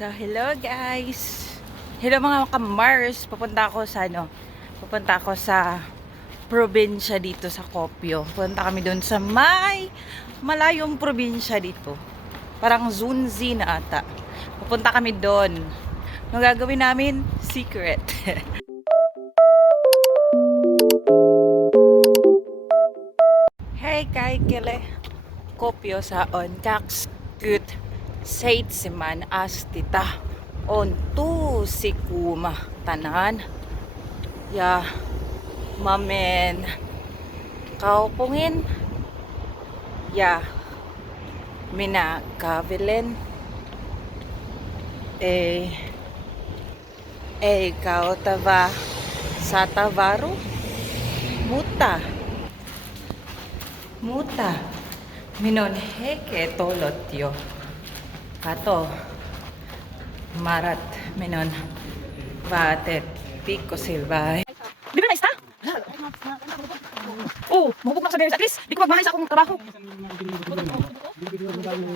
So, hello guys. Hello mga kamars. Pupunta ako sa Pupunta ako sa probinsya dito sa Kopyo. Pupunta kami doon sa malayong probinsya dito. Parang Zunzi na ata. Pupunta kami doon. Ang gagawin namin, secret. Hey kay kele. Kopyo sa on kaks good. Seitsemän astita on tosi kuuma tänään. Ja mä menen kaupungin ja minä kävelen. Ei kautava satavaru, mutta minun heke tolot jo. Kato, marat minun vaatet pikkusilvaa. Di ba nice ta? Oo, mahubog na sa beres. At least, di ko magmahay sa akong trabaho.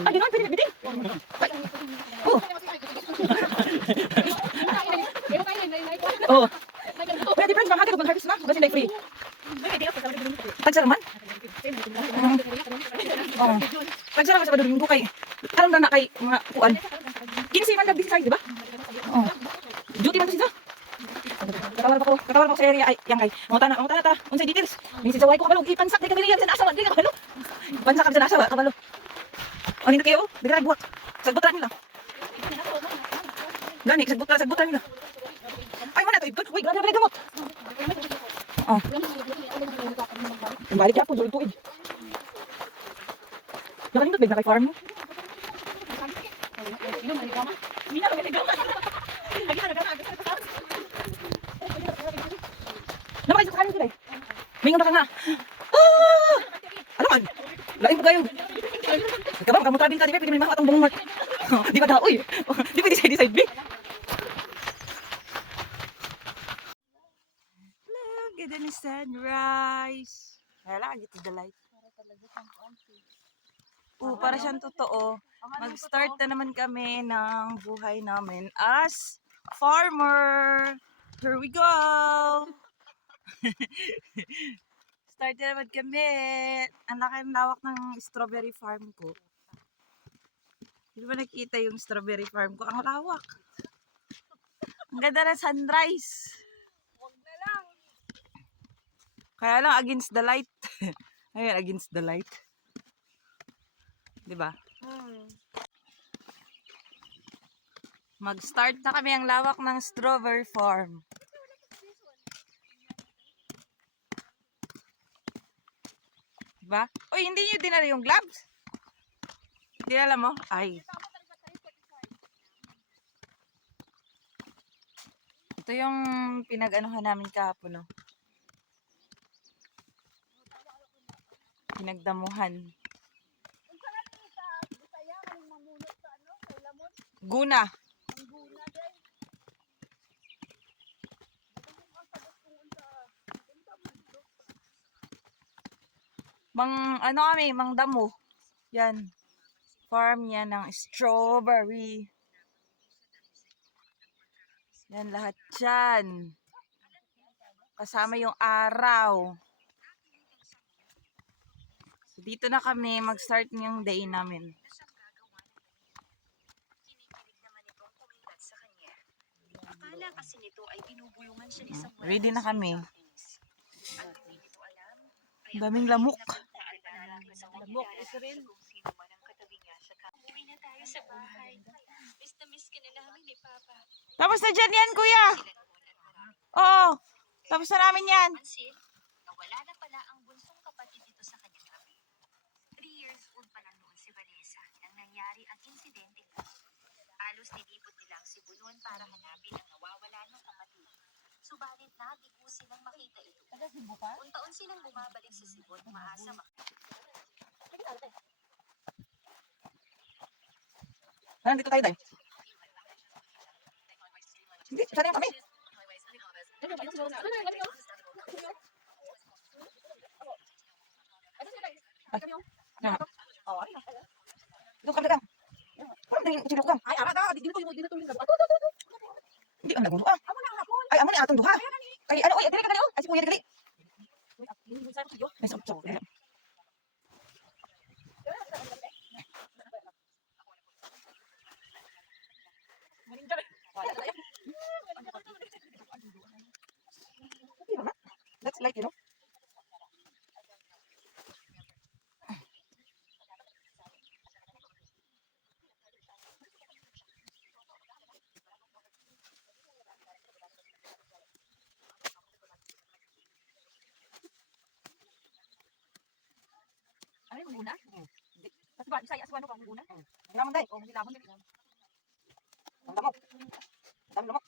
Ay, gano'n, pwede bitin. Oo. Oo. Pwede friends, mga hatid, mag-harvest na. Kasi hindi free. Tagsaraman? Oo. Tagsaraman sa paduling ko kay, alam na kay mga kuan. Kinsi man nag-busy size, di ba? Oo. Duty man to siya. Katawar pa ko sa area ay yang kay. Mo tana ta. Unsay details? Minsan sa way ko kabalo ipansak di kami riyan sa asawa, di ka kabalo. Pansak kami sa asawa, kabalo. Ani na kayo, di ka buwak. Sagbutan nila. Gani sagbutan nila. Ay man na to ibton. Uy, grabe na gamot. Oh. Balik ya po tuig. Yan nito big na kay farm mo. Mina ka gani. Naman sa kanin sila eh. Mingon na ka nga. Ano man? Lain po kayo. Kabang kamutabin ka, di ba? Pwede may mga atong bungot. Di ba daoy? Di ba decide B? Look at the sunrise. Wala, gito the light. Para siyang totoo. Mag-start na naman kami ng buhay namin as farmer. Here we go! Start na naman kami. Ang laki ng lawak ng strawberry farm ko. Hindi ba nakita yung strawberry farm ko? Ang lawak. Ang ganda ng sunrise. Huwag na lang. Kaya lang against the light. Ayun, against the light. Diba? Mag-start na kami ang lawak ng strawberry farm. Diba? Uy, hindi nyo dinala yung gloves? Dinala mo? Ay. Ito yung pinag-anuhan namin kahapon, no? Pinagdamuhan. Guna. Mang damo. Yan. Farm yan ng strawberry. Yan lahat yan. Kasama yung araw. So, dito na kami mag-start yung day namin. Akala kasi nito ay binubulungan siya ni Samuel. Ready na kami. Daming lamok. Lamok ito rin. Uwi na tayo sa bahay. Miss na miss ka na namin ni Papa. Tapos na dyan yan, kuya. Oo. Tapos na namin yan. Nawala na pala ang bunsong kapatid dito sa kanyang abi. 3 years old pa lang noon si Vanessa nang nangyari ang insidente. Halos nilipot nila ang Sibulon para hanapin ang nawawala ng kapatid. Subalit nabigo silang makita ito. Kung taon silang bumabalik sa Sibon, umaasa Nandito tayo dahil. Hindi, sana yung kami. Ito kami lang. dahil sinugang. Ay, ara na, dito yung dito. Hindi ang laguno ah. Ay, amo ni atong duha. Kay ano, oy, dili ka gali oh. Ay, si kuya dili. Ay, sok. That's like, you know. Ano yung muna? Kasi ba, Bisaya, ano pa muna? Lamon day. O, hindi labon din. Ang lamok. Ang dami lamok.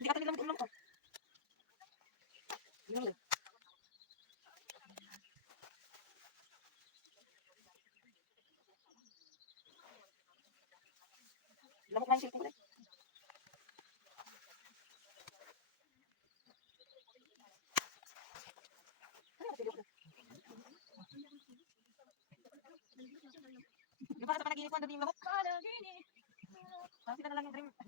Hindi ka nilang lamok. Lamok na yung silpong ko. Yung para sa panaginip ko, ang dami yung lamok. Parang sila na lang yung dream girl.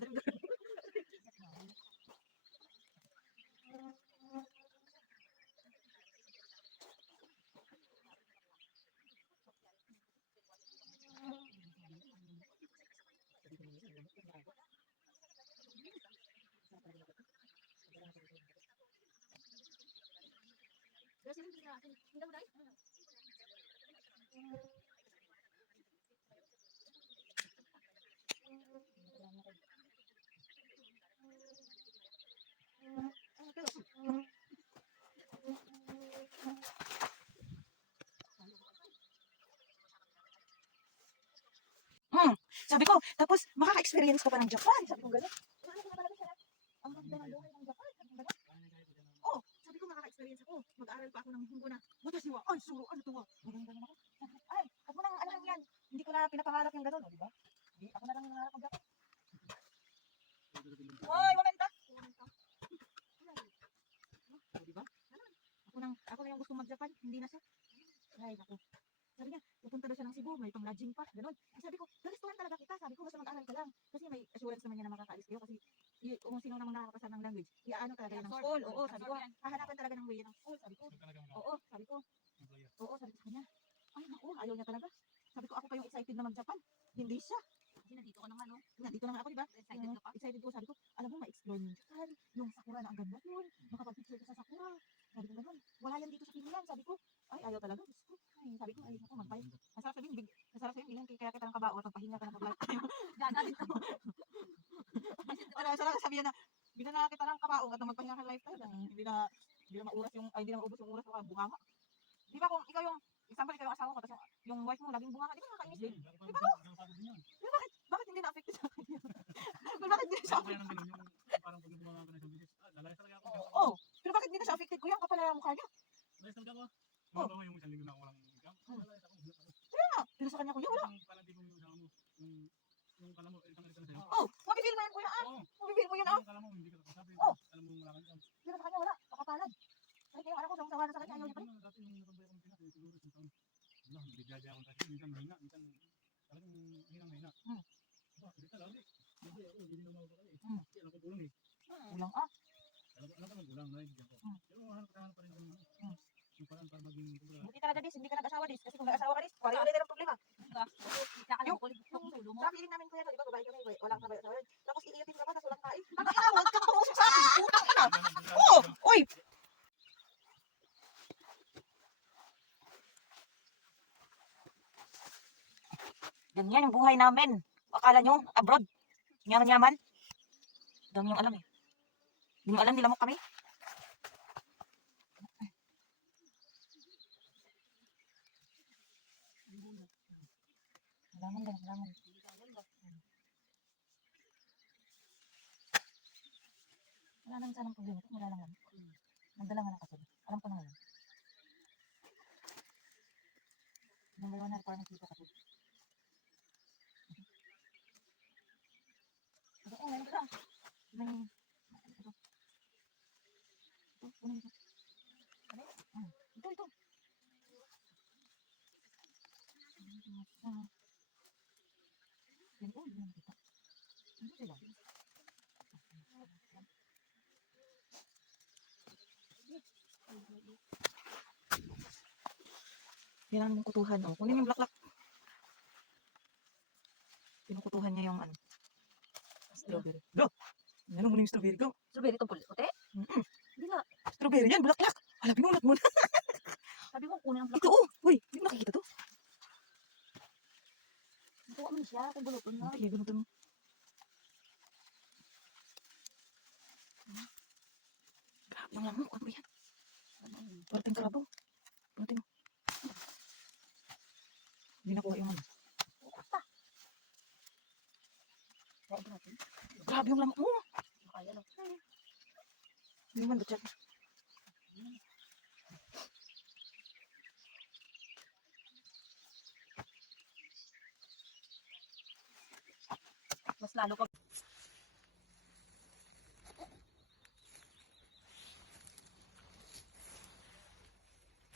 Sabi ko, tapos makaka-experience ka pa ng Japan. Sabi ko gano'n. Ang ganda ng buhay ng Japan. Sabi ko gano'n. Oh, sabi ko makaka-experience ako. Mag-aaral pa ako ng Hunggo na. Watashi wa, ay, suro, ano to wa? Maganda naman ako. Ay, wag mo nang ano lang yan. Hindi ko na pinapangarap yung gano'n. O, diba? Di, ako na lang yung nangarap ng Japan. Hoy, mamenta. O, diba? Ako na yung gusto mag-Japan. Hindi na siya. Ay, naku. Sabi niya, pupunta daw siya ng Cebu, may pang-lodging pa, gano'n. Ay, sabi ko, galistuhan talaga kita. Sabi ko, basta mag-aral ka lang. Kasi may assurance naman niya na makakaalis kayo. Kasi kung sino namang nakakapasa ng language, iaano talaga yan ng school. Oo, sabi ko, hahanapan talaga ng way ng school. Sabi ko, oo, sabi ko. Oo, sabi ko sa kanya. Ay, naku, ayaw niya talaga. Sabi ko, ako pa yung excited na mag-Japan. Hindi siya. Kasi nandito ka naman, no? Nandito na nga ako, di ba? Excited ka pa? Excited ko, sabi ko, alam mo, ma-explore yung Japan. Yung sakura na ang ganda yun. Makapag-picture ka sa sakura. Sabi ko, gano'n. Wala yan dito sa Finland. Sabi ko, ay, ayaw talaga. Diyos ko. Ay, sabi ko, ay, naku, magpay. Masarap sabihin, kaya kita ng kabao at pagpahinga ka ng pag-lifetime. Gagalit ako. Wala, sarap sabihin na, bila na kita ng kabao at magpahinga ka ng lifetime. Hindi na mauras yung, ay, hindi na maubos yung oras ko, bunganga. Di ba kung ikaw yung, example, ikaw yung asawa ko, tapos yung wife mo, laging bunganga, di ba nakakainis din? Di ba no? Di ba bakit hindi na-affected sa akin yun? Bakit hindi na siya affected? Oo, pero bakit hindi na siya affected ko yan? Kapal na mukha niya. Pero sa kanya kuya, wala. Oh, mabibili mo yan kuya ah. Mabibili mo yan ah. Oh, pero sa kanya wala. Pakapalad. Ay, kaya anak ko, sawa na sa kanya, ayaw niya pa rin. Ulang ah. Buti talaga dis, hindi ka nag-asawa dis. Kasi kung nag-asawa ka dis, pareho ulit ng problema. Yung feeling namin kuya, di ba, babae kami, wala kang asawa. Tapos iiyatin ka pa, tapos walang kain. Huwag kang pausok sa akin, putang ina. Oo, oy. Ganyan yung buhay namin. Akala nyo, abroad. Yaman-yaman. Dami yung alam eh. Hindi mo alam, nilamok kami. Halaman din, halaman. Wala lang sanang problema. Wala lang yan. Nagdala nga ng kasal. Alam ko na yan. Number 1 na requirement dito kasi. Oo, ngayon ko lang. May... Ito. Ito, ito. Ito. Yan ang kutuhan. Oh, kunin yung bulaklak. Pinukutuhan niya yung ano, strawberry. Go! Yan ang yung strawberry. Go! Strawberry itong puti? Mm-mm. Hindi nga. Strawberry yan, bulaklak. Hala, pinunat mo na. Sabi ko, kunin ang Ito, oh. Uy, hindi mo nakikita to. Natuwa mo siya kung bulutin na. Hindi, ganito mo. Grabe yung lamok. Ano ba yan? Parating karabaw. Parating. Hindi nakuha yung ano. Grabe yung lamok mo. Kaya lang. Hindi man butyan. Mas lalo pag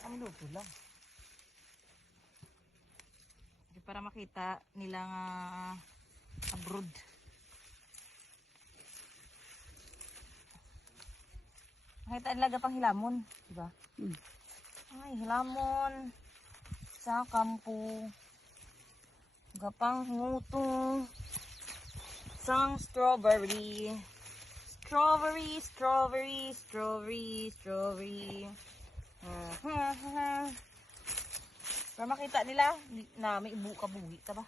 Ang luto lang. para makita nilang abroad. Makita nila gapang hilamon, di ba? Ay, hilamon sa kampo. Gapang nguto. Sang strawberry. Strawberry, strawberry, strawberry, strawberry. Para makita nila na may ibu-kabuhi, taba?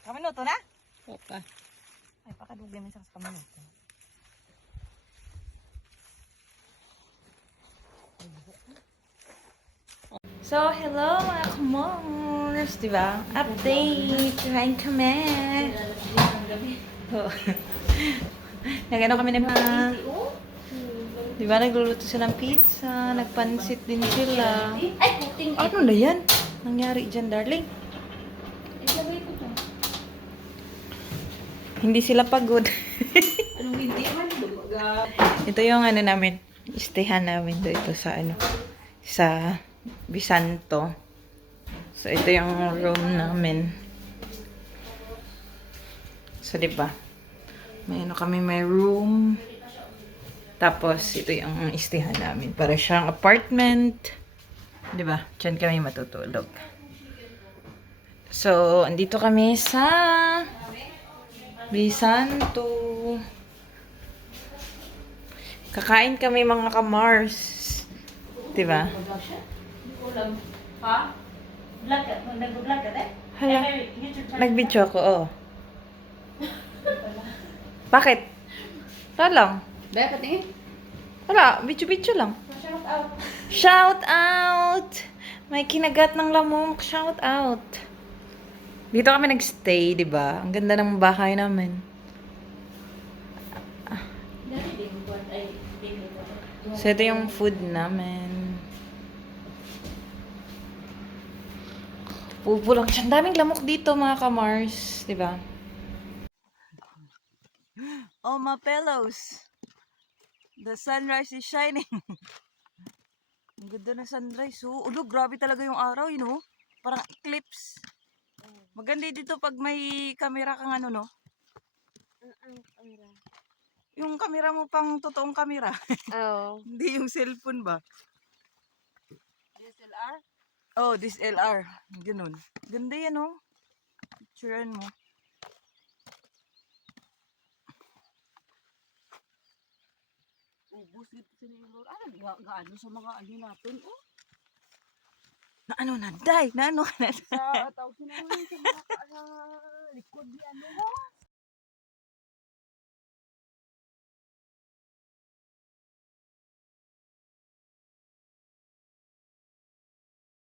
Kaminuto na? Opa. Ay, pakadugay man siya sa kaminuto. So, hello mga kumors, di ba? Update, kain kami. Nag-ano kami ng mga, di ba, nagluluto sila ng pizza, nagpansit din sila. Ano na yan? Nangyari dyan, darling? Hindi sila pagod. Anong hindi man? Ito yung ano namin, stayhan namin dito sa ano, sa Bisanto. So, ito yung room namin. So, di ba? May ano kami, may room. Tapos, ito yung stayhan namin. Para siyang apartment. Di ba? Diyan kami matutulog. So, andito kami sa Bisanto. Kakain kami mga kamars. Di ba? Ha? Vlog ka? Nag-vlog ka, eh? Hala. Nag-video ako, oh. Bakit? Wala lang. Dahil patingin. Wala, video-video lang. Shout out. Shout out! May kinagat ng lamok. Shout out. Dito kami nagstay, di ba? Ang ganda ng bahay namin. So, ito yung food namin. Pupo lang siya. Ang daming lamok dito, mga kamars. Di ba? Oh, my pillows. The sunrise is shining. Ang ganda ng sunrise. Oh, ulo, grabe talaga yung araw, you know? Parang eclipse. Maganda dito pag may camera kang ano, no? Yung camera mo pang totoong camera. Oo. Hindi yung cellphone ba? DSLR? Oh, DSLR. Ganun. Ganda yan, oh. Picturean mo. Ubus dito sa nilo. Gaano sa mga ano natin, oh. Na ano na, day! Na ano ka na. Sa tawag sila sa mga likod ni ano mo.